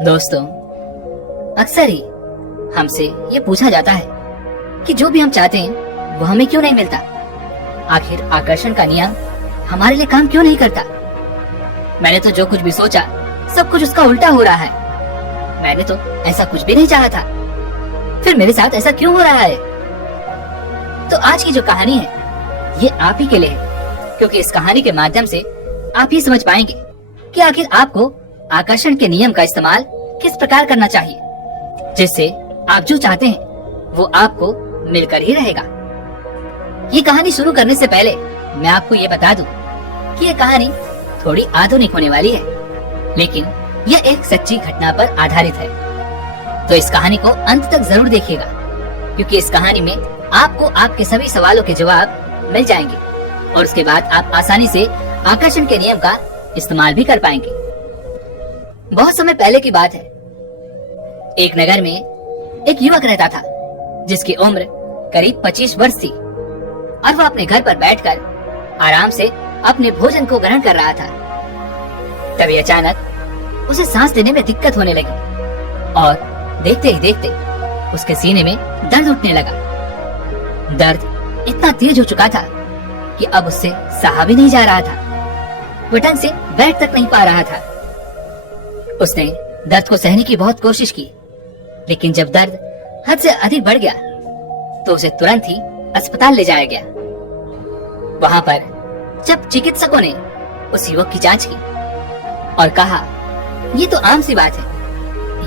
दोस्तों, अक्सर ही हमसे ये पूछा जाता है कि जो भी हम चाहते हैं वो हमें क्यों नहीं मिलता। आखिर आकर्षण का नियम हमारे लिए काम क्यों नहीं करता। मैंने तो जो कुछ भी सोचा सब कुछ उसका उल्टा हो रहा है। मैंने तो ऐसा कुछ भी नहीं चाहा था, फिर मेरे साथ ऐसा क्यों हो रहा है। तो आज की जो कहानी है ये आप ही के लिए है, क्योंकि इस कहानी के माध्यम से आप ही समझ पाएंगे कि आखिर आपको आकर्षण के नियम का इस्तेमाल किस प्रकार करना चाहिए, जिससे आप जो चाहते हैं वो आपको मिलकर ही रहेगा। ये कहानी शुरू करने से पहले मैं आपको ये बता दूं कि ये कहानी थोड़ी आधुनिक होने वाली है, लेकिन यह एक सच्ची घटना पर आधारित है। तो इस कहानी को अंत तक जरूर देखिएगा, क्योंकि इस कहानी में आपको आपके सभी सवालों के जवाब मिल जाएंगे और उसके बाद आप आसानी से आकर्षण के नियम का इस्तेमाल भी कर पाएंगे। बहुत समय पहले की बात है। एक नगर में एक युवक रहता था जिसकी उम्र करीब 25 वर्ष थी और वह अपने घर पर बैठकर आराम से अपने भोजन को ग्रहण कर रहा था। तभी अचानक उसे सांस लेने में दिक्कत होने लगी और देखते ही देखते उसके सीने में दर्द उठने लगा। दर्द इतना तेज हो चुका था कि अब उससे सहा भी नहीं जा रहा था। वह ढंग से बैठ तक नहीं पा रहा था। उसने दर्द को सहने की बहुत कोशिश की, लेकिन जब दर्द हद से अधिक बढ़ गया तो उसे तुरंत ही अस्पताल ले जाया गया। वहां पर जब चिकित्सकों ने उस युवक की जांच की और कहा, ये तो आम सी बात है,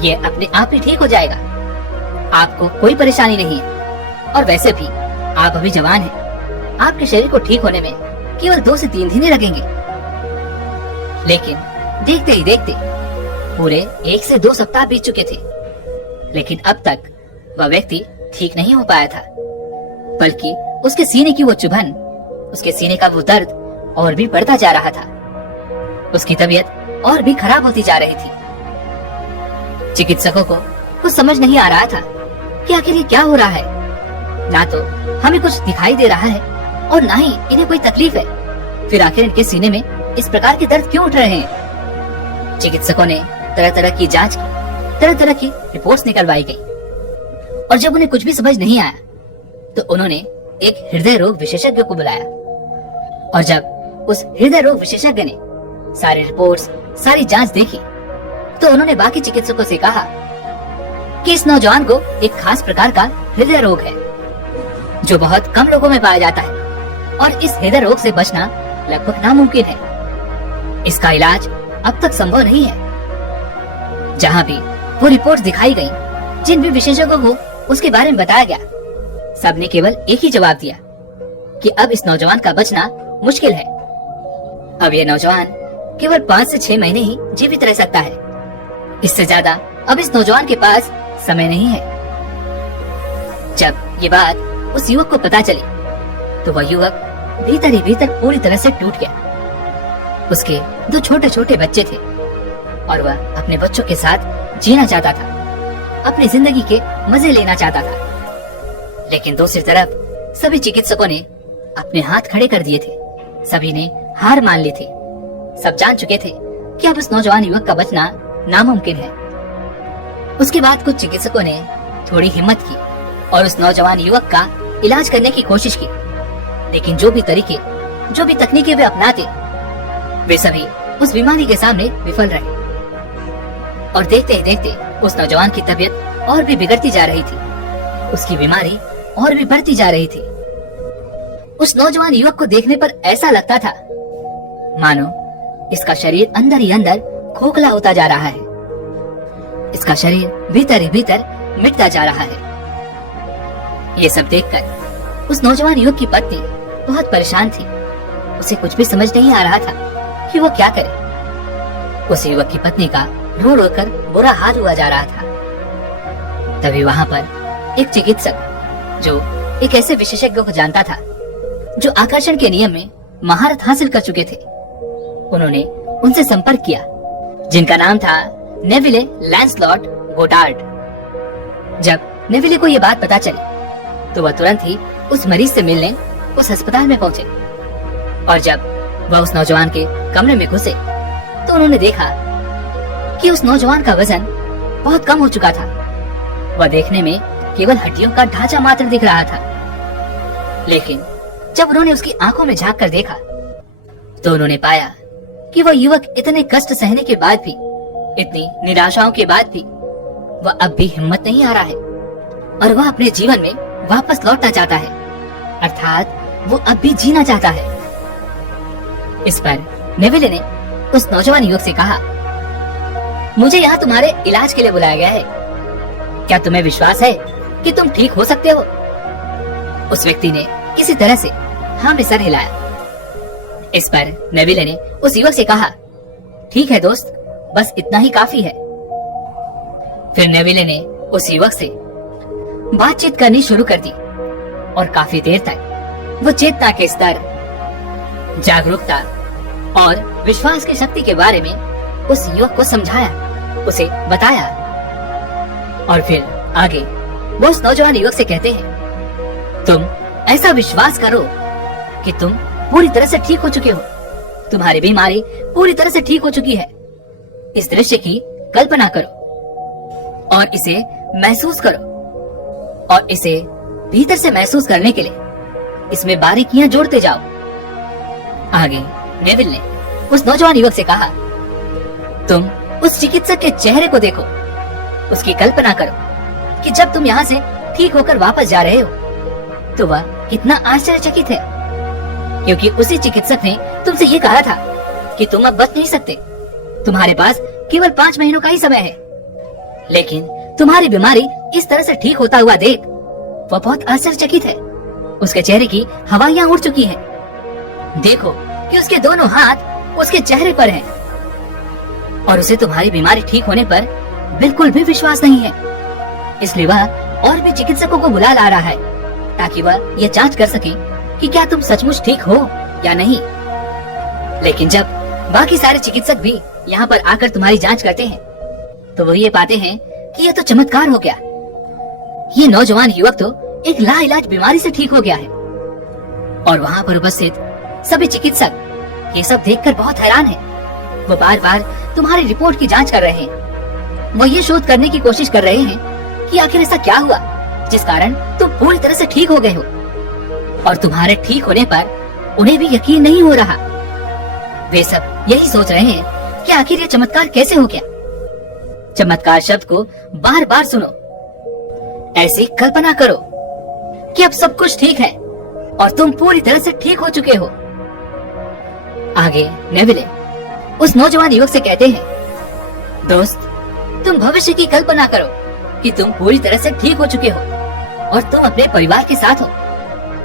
ये अपने आप ही ठीक हो जाएगा, आपको कोई परेशानी नहीं है और वैसे भी आप अभी जवान हैं, आपके शरीर को ठीक होने में केवल 2 से 3 दिन ही लगेंगे। लेकिन देखते ही देखते पूरे 1 से 2 सप्ताह बीत चुके थे, लेकिन अब तक वह व्यक्ति ठीक नहीं हो पाया था, बल्कि उसके सीने की वो चुभन, उसके सीने का वो दर्द और भी बढ़ता जा रहा था। उसकी तबीयत और भी खराब होती जा रही थी। चिकित्सकों को कुछ समझ नहीं आ रहा था कि आखिर ये क्या हो रहा है। ना तो हमें कुछ दिखाई दे रहा है और ना ही इन्हें कोई तकलीफ है, फिर आखिर इनके सीने में इस प्रकार के दर्द क्यों उठ रहे हैं। चिकित्सकों ने तरह तरह की जांच की, तरह तरह की रिपोर्ट्स निकलवाई गई और जब उन्हें कुछ भी समझ नहीं आया तो उन्होंने एक हृदय रोग विशेषज्ञ को बुलाया। और जब उस हृदय रोग विशेषज्ञ ने सारी रिपोर्ट्स, सारी जांच देखी तो उन्होंने बाकी चिकित्सकों से कहा कि इस नौजवान को एक खास प्रकार का हृदय रोग है जो बहुत कम लोगों में पाया जाता है और इस हृदय रोग से बचना लगभग नामुमकिन है। इसका इलाज अब तक संभव नहीं है। जहाँ भी वो रिपोर्ट दिखाई गई, जिन भी विशेषज्ञों को उसके बारे में बताया गया, सबने केवल एक ही जवाब दिया कि अब इस नौजवान का बचना मुश्किल है। अब यह नौजवान केवल 5 से 6 महीने ही जीवित रह सकता है, इससे ज्यादा अब इस नौजवान के पास समय नहीं है। जब ये बात उस युवक को पता चली तो वह युवक भीतर ही भीतर पूरी तरह से टूट गया। उसके 2 छोटे छोटे बच्चे थे और वह अपने बच्चों के साथ जीना चाहता था, अपनी जिंदगी के मजे लेना चाहता था। लेकिन दूसरी तरफ सभी चिकित्सकों ने अपने हाथ खड़े कर दिए थे, सभी ने हार मान ली थी। सब जान चुके थे कि अब इस नौजवान युवक का बचना नामुमकिन है। उसके बाद कुछ चिकित्सकों ने थोड़ी हिम्मत की और उस नौजवान युवक का इलाज करने की कोशिश की, लेकिन जो भी तरीके, जो भी तकनीकें वे अपनाते, वे सभी उस बीमारी के सामने विफल रहे। और देखते ही देखते उस नौजवान की तबीयत और भी बिगड़ती जा रही थी, उसकी बीमारी और भी बढ़ती जा रही थी। उस नौजवान युवक को देखने पर ऐसा लगता था मानो इसका शरीर अंदर ही अंदर खोखला होता जा रहा है, इसका शरीर भीतर ही भीतर मिटता जा रहा है। ये सब देखकर उस नौजवान युवक की पत्नी बहुत परेशान थी। उसे कुछ भी समझ नहीं आ रहा था कि वो क्या करे। उस युवक की पत्नी का रो रो कर बुरा हाल हुआ जा रहा था। तभी वहां पर एक चिकित्सक, जो एक ऐसे विशेषज्ञ को जानता था जो आकर्षण के नियम में महारत हासिल कर चुके थे, उन्होंने उनसे संपर्क किया, जिनका नाम था नेविले लैंसलॉट गोडार्ड। जब नेविले को ये बात पता चली तो वह तुरंत ही उस मरीज से मिलने उस अस्पताल में पहुंचे और जब वह उस नौजवान के कमरे में घुसे तो उन्होंने देखा कि उस नौजवान का वजन बहुत कम हो चुका था। वह देखने में केवल हड्डियों का ढांचा मात्र दिख रहा था, लेकिन जब उन्होंने उसकी आंखों में झांक कर देखा तो उन्होंने पाया कि वह युवक इतने कष्ट सहने के बाद भी, इतनी निराशाओं के बाद भी, वह अब भी हिम्मत नहीं हारा है और वह अपने जीवन में वापस लौटना चाहता है, अर्थात वो अब भी जीना चाहता है। इस पर नेविले ने उस नौजवान युवक से कहा, मुझे यहाँ तुम्हारे इलाज के लिए बुलाया गया है। क्या तुम्हें विश्वास है कि तुम ठीक हो सकते हो? उस व्यक्ति ने किसी तरह से हाँ में सर हिलाया। इस पर नेविले ने उस युवक से कहा, ठीक है दोस्त, बस इतना ही काफी है। फिर नेविले ने उस युवक से बातचीत करनी शुरू कर दी और काफी देर तक वो चेतना के स्तर, जागरूकता और विश्वास की शक्ति के बारे में उस युवक को समझाया, उसे बताया। और फिर आगे वो उस नौजवान युवक से कहते हैं, तुम ऐसा विश्वास करो कि तुम पूरी तरह से ठीक हो चुके हो, तुम्हारी बीमारी पूरी तरह से ठीक हो चुकी है। इस दृश्य की कल्पना करो और इसे महसूस करो, और इसे भीतर से महसूस करने के लिए इसमें बारीकियां जोड़ते जाओ। आगे नेविल ने उस नौजवान युवक से कहा, तुम उस चिकित्सक के चेहरे को देखो, उसकी कल्पना करो कि जब तुम यहाँ से ठीक होकर वापस जा रहे हो तो वह कितना आश्चर्यचकित है, क्योंकि उसी चिकित्सक ने तुमसे ये कहा था कि तुम अब बच नहीं सकते, तुम्हारे पास केवल 5 महीनों का ही समय है। लेकिन तुम्हारी बीमारी इस तरह से ठीक होता हुआ देख वह बहुत आश्चर्यचकित है। उसके चेहरे की हवाइयां उड़ चुकी हैं। देखो कि उसके दोनों हाथ उसके चेहरे पर हैं और उसे तुम्हारी बीमारी ठीक होने पर बिल्कुल भी विश्वास नहीं है। इसलिए वह और भी चिकित्सकों को बुला ला रहा है ताकि वह यह जांच कर सके कि क्या तुम सचमुच ठीक हो या नहीं। लेकिन जब बाकी सारे चिकित्सक भी यहाँ पर आकर तुम्हारी जांच करते हैं तो वो ये पाते हैं कि यह तो चमत्कार हो गया। ये नौजवान युवक तो एक लाइलाज बीमारी से ठीक हो गया है। और वहाँ पर उपस्थित सभी चिकित्सक ये सब देखकर बहुत हैरान हैं। वो बार बार तुम्हारी रिपोर्ट की जांच कर रहे हैं। वो ये शोध करने की कोशिश कर रहे हैं कि आखिर ऐसा क्या हुआ जिस कारण तुम पूरी तरह से ठीक हो गए हो। और तुम्हारे ठीक होने पर उन्हें भी यकीन नहीं हो रहा। वे सब यही सोच रहे हैं कि आखिर ये चमत्कार कैसे हो गया। चमत्कार शब्द को बार बार सुनो, ऐसी कल्पना करो कि अब सब कुछ ठीक है और तुम पूरी तरह से ठीक हो चुके हो। आगे नेविले उस नौजवान युवक से कहते हैं, दोस्त, तुम भविष्य की कल्पना करो कि तुम पूरी तरह से ठीक हो चुके हो और तुम अपने परिवार के साथ हो।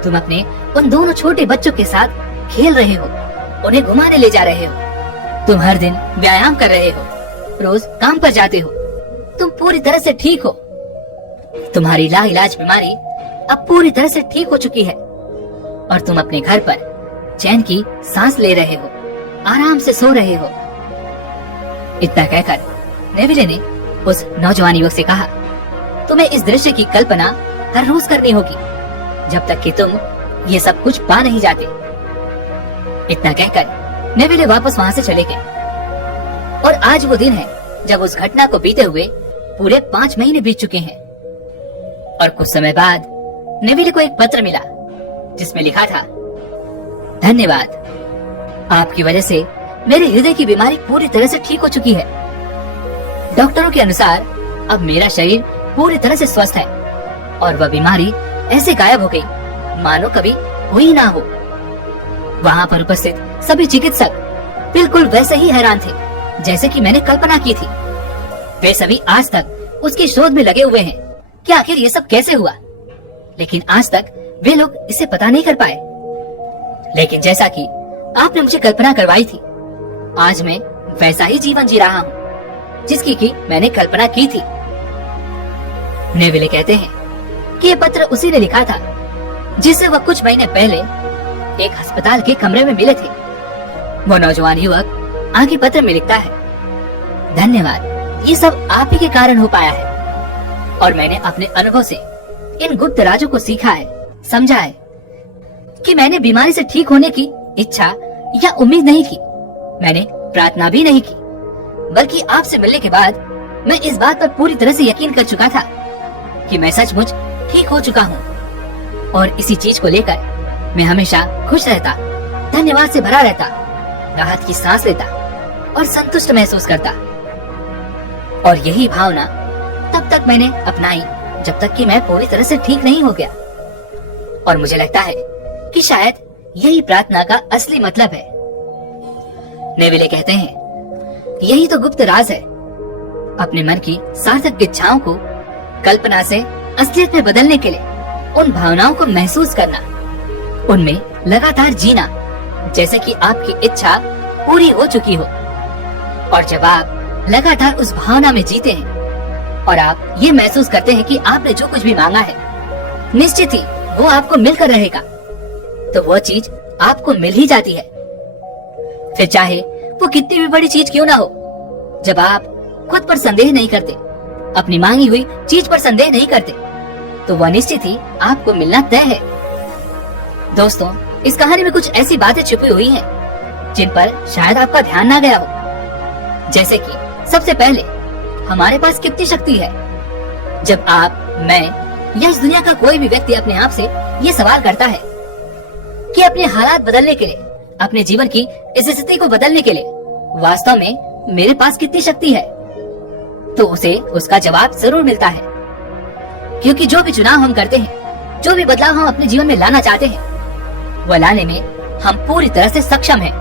तुम अपने उन दोनों छोटे बच्चों के साथ खेल रहे हो, उन्हें घुमाने ले जा रहे हो। तुम हर दिन व्यायाम कर रहे हो, रोज काम पर जाते हो। तुम पूरी तरह से ठीक हो। तुम्हारी लाइलाज बीमारी अब पूरी तरह से ठीक हो चुकी है और तुम अपने घर पर चैन की सांस ले रहे हो, आराम से सो रहे हो। इतना कहकर नेविले ने उस नौजवान युवक से कहा, तुम्हें इस दृश्य की कल्पना हर रोज करनी होगी जब तक कि तुम ये सब कुछ पा नहीं जाते। इतना कहकर नेविले वापस वहाँ से चले गए। और आज वो दिन है जब उस घटना को बीते हुए पूरे 5 महीने बीत चुके हैं। और कुछ समय बाद नेविले को एक पत्र मिला जिसमें लिखा था, धन्यवाद, आपकी वजह से मेरे हृदय की बीमारी पूरी तरह से ठीक हो चुकी है। डॉक्टरों के अनुसार अब मेरा शरीर पूरी तरह से स्वस्थ है और वह बीमारी ऐसे गायब हो गई मानो कभी हुई ना हो। वहाँ पर उपस्थित सभी चिकित्सक बिल्कुल वैसे ही हैरान थे जैसे कि मैंने कल्पना की थी। वे सभी आज तक उसकी शोध में लगे हुए हैं कि आखिर ये सब कैसे हुआ, लेकिन आज तक वे लोग इसे पता नहीं कर पाए। लेकिन जैसा कि आपने मुझे कल्पना करवाई थी, आज मैं वैसा ही जीवन जी रहा हूँ जिसकी कि मैंने कल्पना की थी। नेविले कहते हैं कि ये पत्र उसी ने लिखा था जिससे वह कुछ महीने पहले एक अस्पताल के कमरे में मिले थे। वो नौजवान युवक आगे पत्र में लिखता है, धन्यवाद, ये सब आप ही के कारण हो पाया है और मैंने अपने अनुभव से इन गुप्त राजों को सीखा है, समझा है कि मैंने बीमारी से ठीक होने की इच्छा या उम्मीद नहीं की, मैंने प्रार्थना भी नहीं की, बल्कि आपसे मिलने के बाद मैं इस बात पर पूरी तरह से यकीन कर चुका था कि मैं सचमुच ठीक हो चुका हूँ, और इसी चीज को लेकर मैं हमेशा खुश रहता, धन्यवाद से भरा रहता, राहत की सांस लेता और संतुष्ट महसूस करता। और यही भावना तब तक मैंने अपनाई जब तक कि मैं पूरी तरह से ठीक नहीं हो गया। और मुझे लगता है कि शायद यही प्रार्थना का असली मतलब है। नेविले कहते हैं, यही तो गुप्त राज है, अपने मन की सार्थक इच्छाओं को कल्पना से असलियत में बदलने के लिए उन भावनाओं को महसूस करना, उनमें लगातार जीना जैसे कि आपकी इच्छा पूरी हो चुकी हो। और जब आप लगातार उस भावना में जीते हैं और आप ये महसूस करते हैं कि आपने जो कुछ भी मांगा है निश्चित ही वो आपको मिलकर रहेगा, तो वो चीज आपको मिल ही जाती है। फिर चाहे वो कितनी भी बड़ी चीज क्यों ना हो, जब आप खुद पर संदेह नहीं करते, अपनी मांगी हुई चीज पर संदेह नहीं करते, तो वह निश्चित ही आपको मिलना तय है। दोस्तों, इस कहानी में कुछ ऐसी बातें छुपी हुई हैं जिन पर शायद आपका ध्यान ना गया हो। जैसे कि सबसे पहले हमारे पास कितनी शक्ति है। जब आप, मैं या इस दुनिया का कोई भी व्यक्ति अपने आप से ये सवाल करता है कि अपने हालात बदलने के लिए, अपने जीवन की इस स्थिति को बदलने के लिए वास्तव में मेरे पास कितनी शक्ति है, तो उसे उसका जवाब जरूर मिलता है। क्योंकि जो भी चुनाव हम करते हैं, जो भी बदलाव हम अपने जीवन में लाना चाहते हैं, वह लाने में हम पूरी तरह से सक्षम हैं।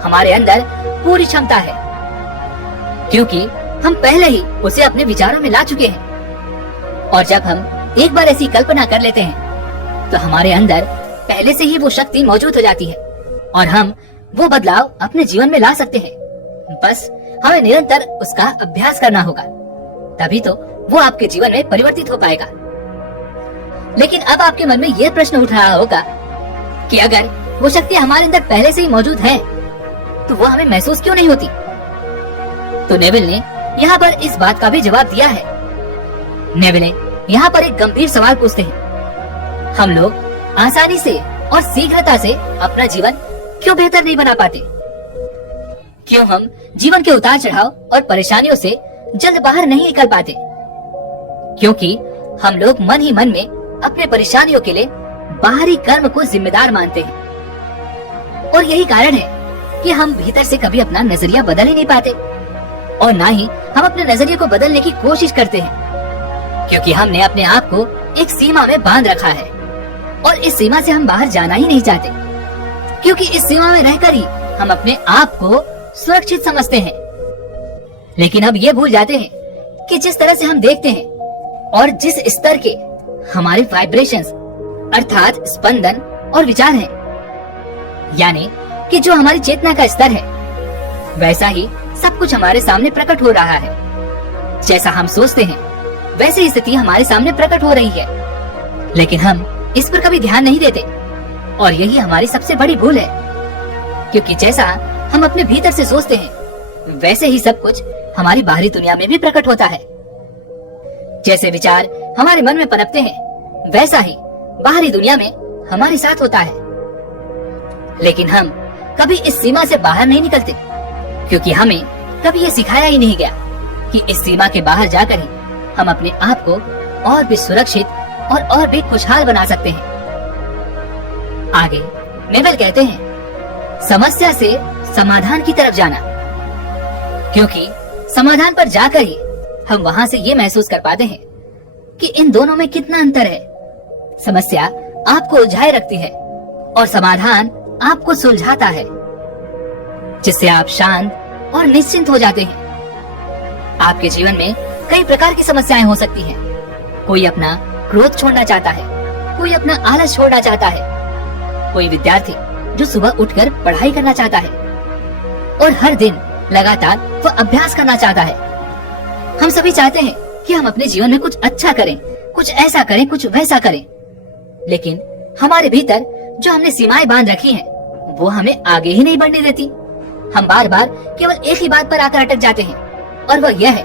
हमारे अंदर पूरी क्षमता है, क्योंकि हम पहले ही उसे अपने विचारों में ला चुके हैं। और जब हम एक बार ऐसी कल्पना कर लेते हैं, तो हमारे अंदर पहले से ही वो शक्ति मौजूद हो जाती है और हम वो बदलाव अपने जीवन में ला सकते हैं। बस हमें निरंतर उसका अभ्यास करना होगा, तभी तो वो आपके जीवन में परिवर्तित हो पाएगा। लेकिन अब आपके मन में ये प्रश्न उठ रहा होगा कि अगर वो शक्ति हमारे अंदर पहले से ही मौजूद है, तो वो हमें महसूस क्यों नहीं होती? तो नेविल ने यहाँ पर इस बात का भी जवाब दिया है। नेविल यहाँ पर एक गंभीर सवाल पूछते हैं, हम लोग आसानी से और शीघ्रता से अपना जीवन क्यों बेहतर नहीं बना पाते? क्यों हम जीवन के उतार चढ़ाव और परेशानियों से जल्द बाहर नहीं निकल पाते? क्योंकि हम लोग मन ही मन में अपने परेशानियों के लिए बाहरी कर्म को जिम्मेदार मानते हैं। और यही कारण है कि हम भीतर से कभी अपना नजरिया बदल ही नहीं पाते, और ना ही हम अपने नजरिए को बदलने की कोशिश करते हैं, क्योंकि हमने अपने आप को एक सीमा में बांध रखा है और इस सीमा से हम बाहर जाना ही नहीं चाहते, क्योंकि इस सीमा में रहकर ही हम अपने आप को सुरक्षित समझते हैं। लेकिन अब ये भूल जाते हैं कि जिस तरह से हम देखते हैं और जिस स्तर के हमारे वाइब्रेशंस अर्थात स्पंदन और विचार हैं, यानी कि जो हमारी चेतना का स्तर है, वैसा ही सब कुछ हमारे सामने प्रकट हो रहा है। जैसा हम सोचते हैं वैसे ही स्थिति हमारे सामने प्रकट हो रही है, लेकिन हम इस पर कभी ध्यान नहीं देते, और यही हमारी सबसे बड़ी भूल है। क्योंकि जैसा हम अपने भीतर से सोचते हैं वैसे ही सब कुछ हमारी बाहरी दुनिया में भी प्रकट होता है। जैसे विचार हमारे मन में पनपते हैं, वैसा ही बाहरी दुनिया में हमारे साथ होता है। लेकिन हम कभी इस सीमा से बाहर नहीं निकलते, क्योंकि हमें कभी ये सिखाया ही नहीं गया कि इस सीमा के बाहर जाकर ही हम अपने आप को और भी सुरक्षित और भी खुशहाल बना सकते हैं। आगे नेवल कहते हैं, समस्या से समाधान की तरफ जाना, क्योंकि समाधान पर जाकर ही हम वहां से ये महसूस कर पाते हैं कि इन दोनों में कितना अंतर है। समस्या आपको उलझाए रखती है और समाधान आपको सुलझाता है, जिससे आप शांत और निश्चिंत हो जाते हैं। आपके जीवन में कई प्रकार की समस्याएं हो सकती हैं। कोई अपना क्रोध छोड़ना चाहता है, कोई अपना आलस छोड़ना चाहता है, कोई विद्यार्थी जो सुबह उठकर पढ़ाई करना चाहता है और हर दिन लगातार वह अभ्यास करना चाहता है। हम सभी चाहते हैं कि हम अपने जीवन में कुछ अच्छा करें, कुछ ऐसा करें, कुछ वैसा करें, लेकिन हमारे भीतर जो हमने सीमाएं बांध रखी हैं, वो हमें आगे ही नहीं बढ़ने देती। हम बार बार केवल एक ही बात पर आकर अटक जाते हैं, और वह यह है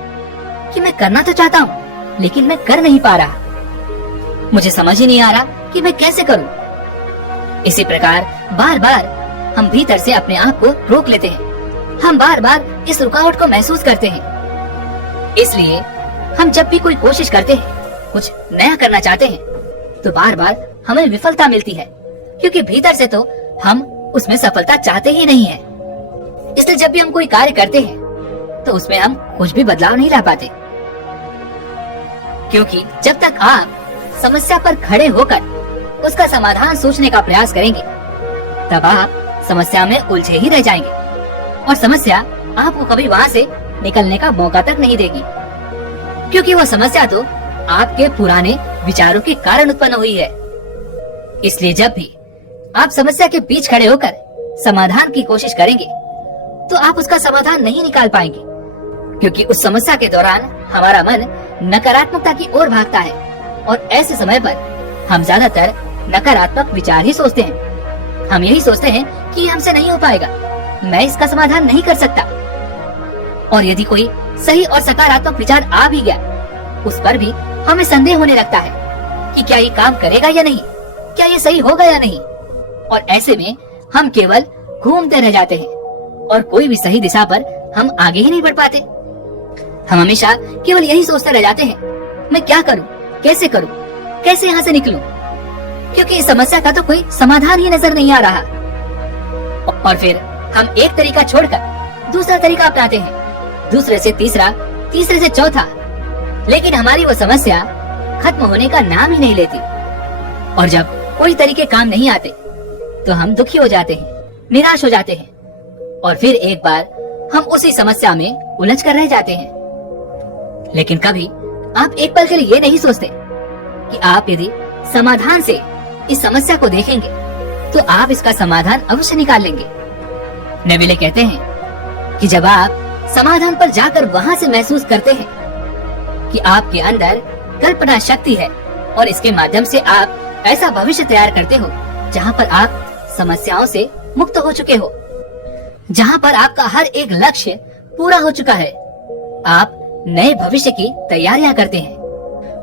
कि मैं करना तो चाहता हूँ लेकिन मैं कर नहीं पा रहा, मुझे समझ ही नहीं आ रहा कि मैं कैसे करूँ। इसी प्रकार बार बार हम भीतर से अपने आप को रोक लेते हैं। हम बार बार इस रुकावट को महसूस करते हैं, इसलिए हम जब भी कोई कोशिश करते हैं, कुछ नया करना चाहते हैं, तो बार बार हमें विफलता मिलती है, क्योंकि भीतर से तो हम उसमें सफलता चाहते ही नहीं है। इसलिए जब भी हम कोई कार्य करते हैं तो उसमें हम कुछ भी बदलाव नहीं ला पाते, क्योंकि जब तक आप समस्या पर खड़े होकर उसका समाधान सोचने का प्रयास करेंगे, तब आप समस्या में उलझे ही रह जाएंगे और समस्या आपको कभी वहाँ से निकलने का मौका तक नहीं देगी, क्योंकि वह समस्या तो आपके पुराने विचारों के कारण उत्पन्न हुई है। इसलिए जब भी आप समस्या के बीच खड़े होकर समाधान की कोशिश करेंगे, तो आप उसका समाधान नहीं निकाल पाएंगे, क्योंकि उस समस्या के दौरान हमारा मन नकारात्मकता की ओर भागता है और ऐसे समय पर हम ज्यादातर नकारात्मक विचार ही सोचते हैं। हम यही सोचते हैं कि ये हमसे नहीं हो पाएगा, मैं इसका समाधान नहीं कर सकता। और यदि कोई सही और सकारात्मक विचार आ भी गया, उस पर भी हमें संदेह होने लगता है कि क्या ये काम करेगा या नहीं, क्या ये सही होगा या नहीं। और ऐसे में हम केवल घूमते रह जाते हैं और कोई भी सही दिशा पर हम आगे ही नहीं बढ़ पाते। हम हमेशा केवल यही सोचते रह जाते हैं, मैं क्या करूं, कैसे करूं, कैसे यहाँ से निकलूं, क्योंकि इस समस्या का तो कोई समाधान ही नजर नहीं आ रहा। और फिर हम एक तरीका छोड़कर दूसरा तरीका अपनाते हैं, दूसरे से तीसरा, तीसरे से चौथा, लेकिन हमारी वो समस्या खत्म होने का नाम ही नहीं लेती। और जब कोई तरीके काम नहीं आते तो हम दुखी हो जाते हैं, निराश हो जाते हैं और फिर एक बार हम उसी समस्या में उलझ कर रह जाते हैं। लेकिन कभी आप एक पल के लिए ये नहीं सोचते कि आप यदि समाधान से इस समस्या को देखेंगे तो आप इसका समाधान अवश्य निकाल लेंगे। नेविले कहते हैं कि जब आप समाधान पर जाकर वहाँ से महसूस करते हैं कि आपके अंदर कल्पना शक्ति है और इसके माध्यम से आप ऐसा भविष्य तैयार करते हो जहाँ पर आप समस्याओं से मुक्त हो चुके हो, जहाँ पर आपका हर एक लक्ष्य पूरा हो चुका है, आप नए भविष्य की तैयारियां करते हैं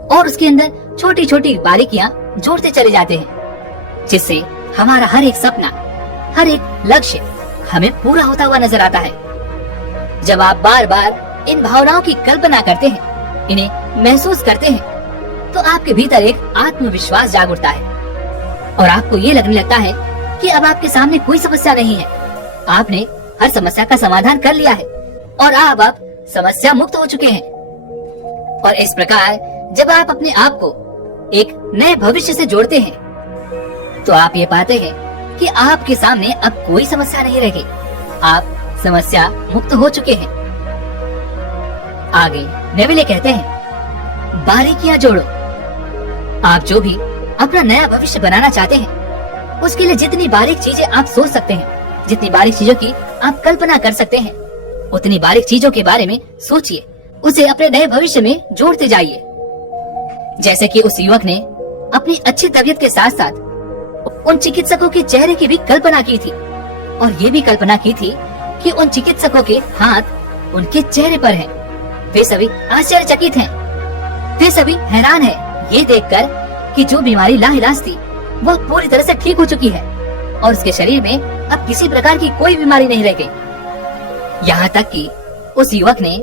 और उसके अंदर छोटी छोटी बारीकियां जोड़ते चले जाते हैं, जिससे हमारा हर एक सपना, हर एक लक्ष्य हमें पूरा होता हुआ नजर आता है। जब आप बार बार इन भावनाओं की कल्पना करते हैं, इन्हें महसूस करते हैं, तो आपके भीतर एक आत्मविश्वास जाग उठता है और आपको ये लगने लगता है कि अब आपके सामने कोई समस्या नहीं है, आपने हर समस्या का समाधान कर लिया है और अब आप समस्या मुक्त हो चुके हैं। और इस प्रकार जब आप अपने आप को एक नए भविष्य से जोड़ते हैं, तो आप ये पाते हैं कि आपके सामने अब कोई समस्या नहीं रह गई, आप समस्या मुक्त हो चुके हैं। आगे नेविले कहते हैं, बारीकियां जोड़ो। आप जो भी अपना नया भविष्य बनाना चाहते हैं, उसके लिए जितनी बारीक चीजें आप सोच सकते हैं, जितनी बारीक चीजों की आप कल्पना कर सकते हैं, उतनी बारीक चीजों के बारे में सोचिए, उसे अपने नए भविष्य में जोड़ते जाइए। जैसे कि उस युवक ने अपनी अच्छी तबीयत के साथ साथ उन चिकित्सकों के चेहरे की भी कल्पना की थी और ये भी कल्पना की थी कि उन चिकित्सकों के हाथ उनके चेहरे पर हैं। वे सभी आश्चर्यचकित हैं, वे सभी हैरान हैं ये देखकर कि जो बीमारी लाइलाज थी वह पूरी तरह से ठीक हो चुकी है और उसके शरीर में अब किसी प्रकार की कोई बीमारी नहीं रह गई। यहाँ तक कि उस युवक ने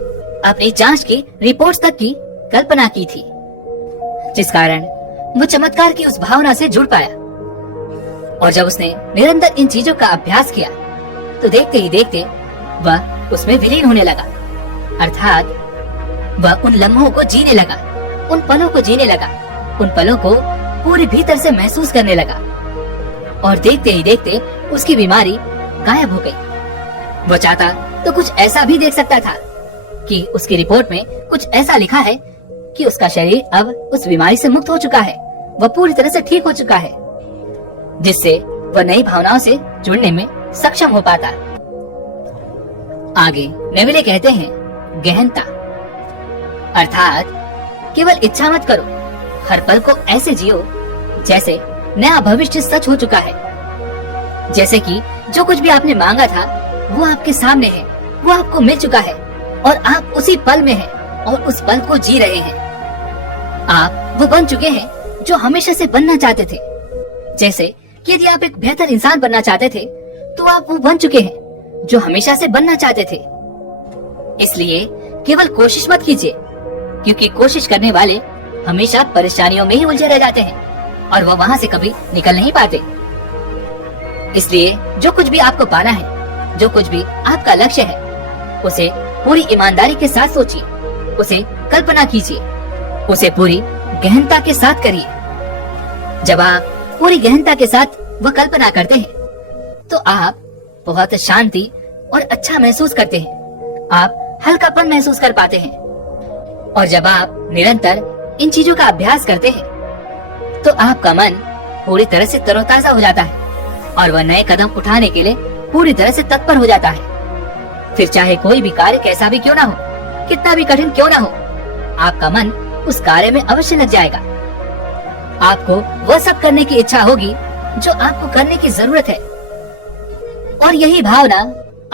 अपनी जांच की रिपोर्ट्स तक की कल्पना की थी, जिस कारण वो चमत्कार की उस भावना से जुड़ पाया। और जब उसने निरंतर इन चीजों का अभ्यास किया, तो देखते ही देखते वह उसमें विलीन होने लगा, अर्थात वह उन लम्हों को जीने लगा, उन पलों को जीने लगा, उन पलों को पूरे भीतर से महसूस करने लगा। और देखते ही देखते उसकी बीमारी गायब हो गई। वो चाहता तो कुछ ऐसा भी देख सकता था कि उसकी रिपोर्ट में कुछ ऐसा लिखा है कि उसका शरीर अब उस बीमारी से मुक्त हो चुका है, वह पूरी तरह से ठीक हो चुका है, जिससे वह नई भावनाओं से जुड़ने में सक्षम हो पाता। आगे नेविले कहते हैं, गहनता, अर्थात केवल इच्छा मत करो, हर पल को ऐसे जियो जैसे नया भविष्य सच हो चुका है। जैसे कि जो कुछ भी आपने मांगा था वो आपके सामने है, वो आपको मिल चुका है और आप उसी पल में हैं और उस पल को जी रहे हैं। आप वो बन चुके हैं जो हमेशा से बनना चाहते थे। जैसे कि यदि आप एक बेहतर इंसान बनना चाहते थे, तो आप वो बन चुके हैं जो हमेशा से बनना चाहते थे। इसलिए केवल कोशिश मत कीजिए, क्योंकि कोशिश करने वाले हमेशा परेशानियों में ही उलझे रह जाते हैं और वो वहाँ से कभी निकल नहीं पाते। इसलिए जो कुछ भी आपको पाना है, जो कुछ भी आपका लक्ष्य है, उसे पूरी ईमानदारी के साथ सोचिए, उसे कल्पना कीजिए, उसे पूरी गहनता के साथ करिए। जब आप पूरी गहनता के साथ वह कल्पना करते हैं तो आप बहुत शांति और अच्छा महसूस करते हैं, आप हल्कापन महसूस कर पाते हैं। और जब आप निरंतर इन चीजों का अभ्यास करते हैं तो आपका मन पूरी तरह से तरोताजा हो जाता है और वह नए कदम उठाने के लिए पूरी तरह से तत्पर हो जाता है। फिर चाहे कोई भी कार्य कैसा भी क्यों ना हो, कितना भी कठिन क्यों ना हो, आपका मन उस कार्य में अवश्य लग जाएगा। आपको वह सब करने की इच्छा होगी जो आपको करने की जरूरत है, और यही भावना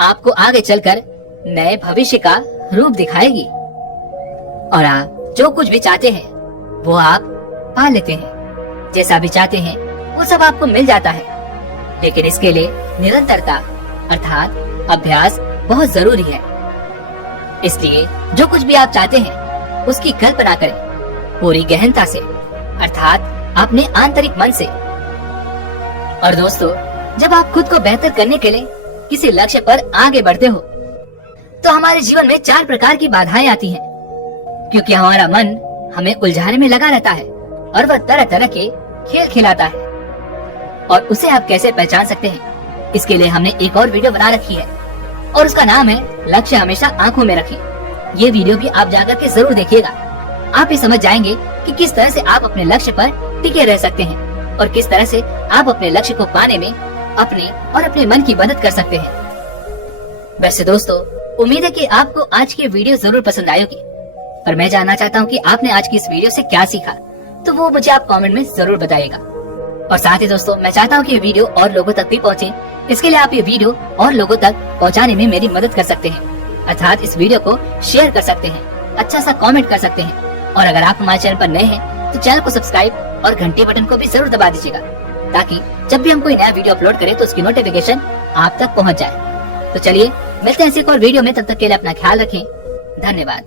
आपको आगे चलकर नए भविष्य का रूप दिखाएगी और आप जो कुछ भी चाहते हैं वो आप पा लेते हैं। जैसा भी चाहते हैं वो सब आपको मिल जाता है, लेकिन इसके लिए निरंतरता अर्थात अभ्यास बहुत जरूरी है। इसलिए जो कुछ भी आप चाहते हैं उसकी कल्पना करें पूरी गहनता से, अर्थात अपने आंतरिक मन से। और दोस्तों, जब आप खुद को बेहतर करने के लिए किसी लक्ष्य पर आगे बढ़ते हो तो हमारे जीवन में 4 प्रकार की बाधाएं आती हैं, क्योंकि हमारा मन हमें उलझाने में लगा रहता है और वह तरह तरह के खेल खिलाता है। और उसे आप कैसे पहचान सकते हैं, इसके लिए हमने एक और वीडियो बना रखी है और उसका नाम है लक्ष्य हमेशा आंखों में रखें। ये वीडियो भी आप जाकर के जरूर देखिएगा। आप ये समझ जाएंगे कि किस तरह से आप अपने लक्ष्य पर टिके रह सकते हैं और किस तरह से आप अपने लक्ष्य को पाने में अपने और अपने मन की मदद कर सकते हैं। वैसे दोस्तों, उम्मीद है कि आपको आज की वीडियो जरूर पसंद आई होगी, पर मैं जानना चाहता हूँ कि आपने आज की इस वीडियो से क्या सीखा, तो वो मुझे आप कमेंट में जरूर बताइएगा। और साथ ही दोस्तों, मैं चाहता हूँ कि ये वीडियो और लोगों तक भी पहुँचे, इसके लिए आप ये वीडियो और लोगों तक पहुँचाने में मेरी मदद कर सकते हैं, अर्थात इस वीडियो को शेयर कर सकते हैं, अच्छा सा कमेंट कर सकते हैं। और अगर आप हमारे चैनल पर नए हैं तो चैनल को सब्सक्राइब और घंटी बटन को भी जरूर दबा दीजिएगा, ताकि जब भी हम कोई नया वीडियो अपलोड करें तो उसकी नोटिफिकेशन आप तक पहुंच जाए। तो चलिए मिलते हैं ऐसे एक और वीडियो में, तब तक के लिए अपना ख्याल रखें। धन्यवाद।